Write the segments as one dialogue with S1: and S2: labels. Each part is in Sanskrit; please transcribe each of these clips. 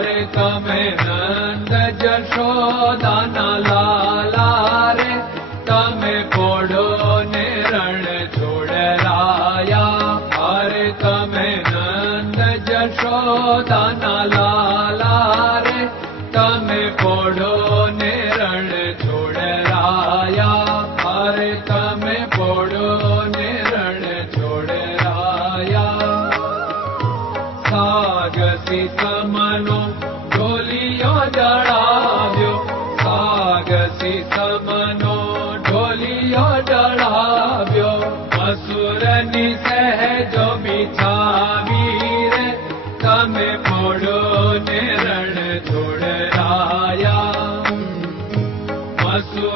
S1: रे तमे नंद जशोदा न लाला रे। तमें पोड़ो ने रण छोड़ लाया हरे तमे नंद जशोदा न लाला रे। तमे पोड़ो ने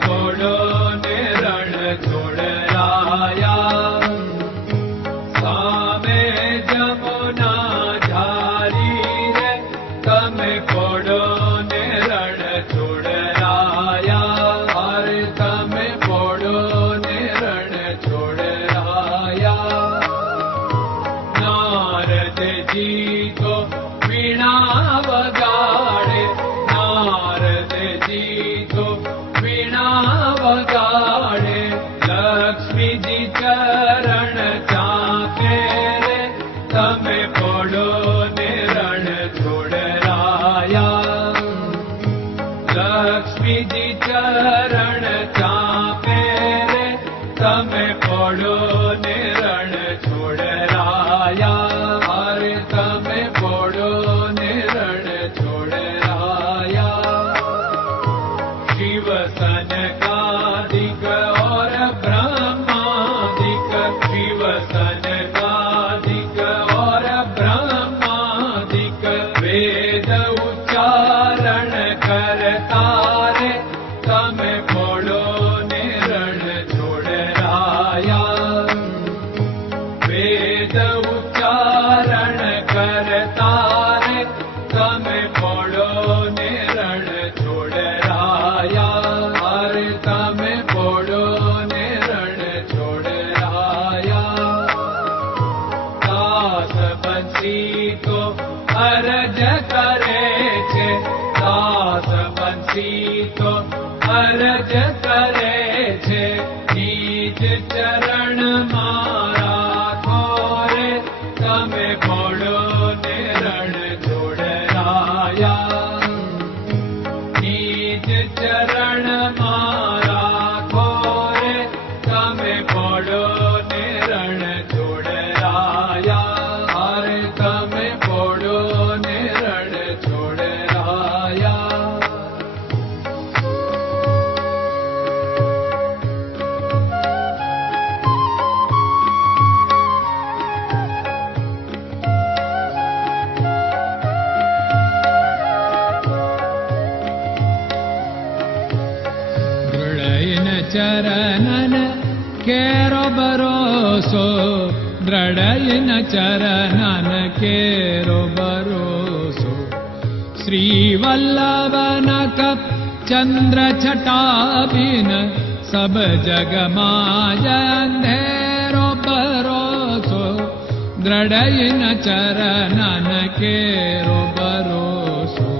S1: corner. मे पडो निर छोडरायारे तमे पडो निर छोडराया। शिवसन कादिकर ब्रह्मादिक शिवसन उच्चारण करतामे पडो निर्ण छोडराया हर तमे पडो निोडरायास मीतो हरज करे तो हरज चरणन केरो भरोसो द्रडयन चरणन केरो भरोसो श्रीवल्लभ चन्द्र छटाभिन सब जगमाज धेरो भरोसो द्रडयन चरणन केरो भरोसो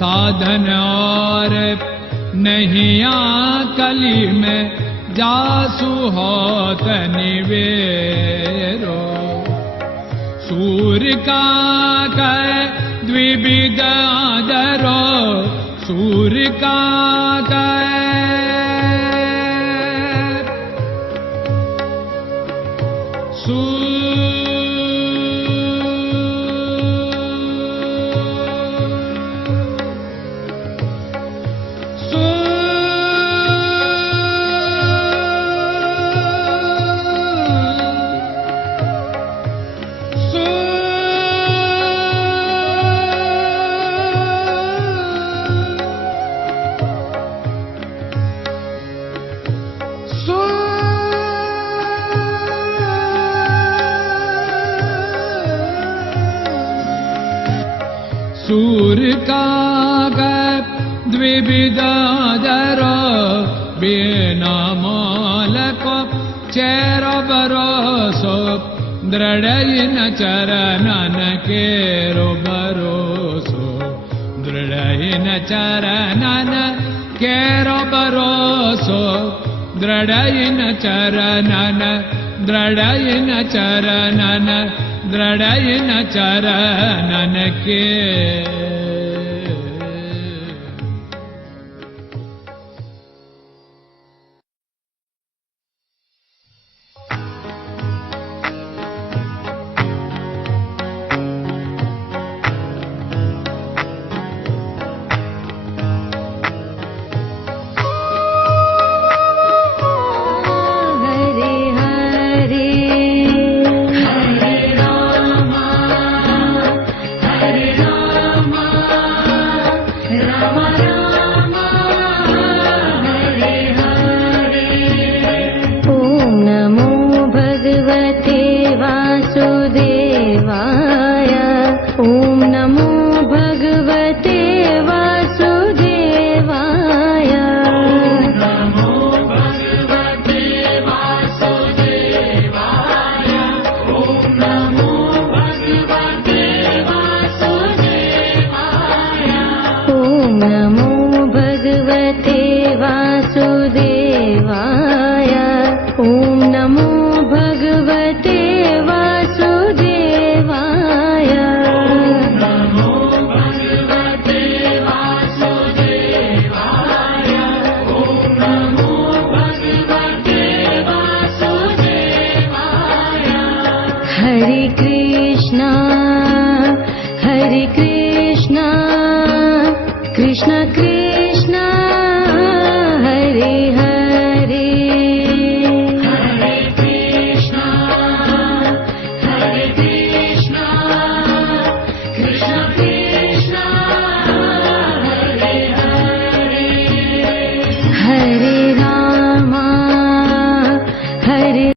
S1: साधन और नहियाँ कली में जासु होत निवेरो। सूर्य का कर द्विविद आदरो। सूर्यका का सूर्यका एकाग द्विविदादरो बेनामालको बरोसो दृढयिन चरणन केरो बरोसो दृढयिन चरणन केरो बरोसो दृढयिन चरणन दृढयिन चरणन दृढयिन चरणन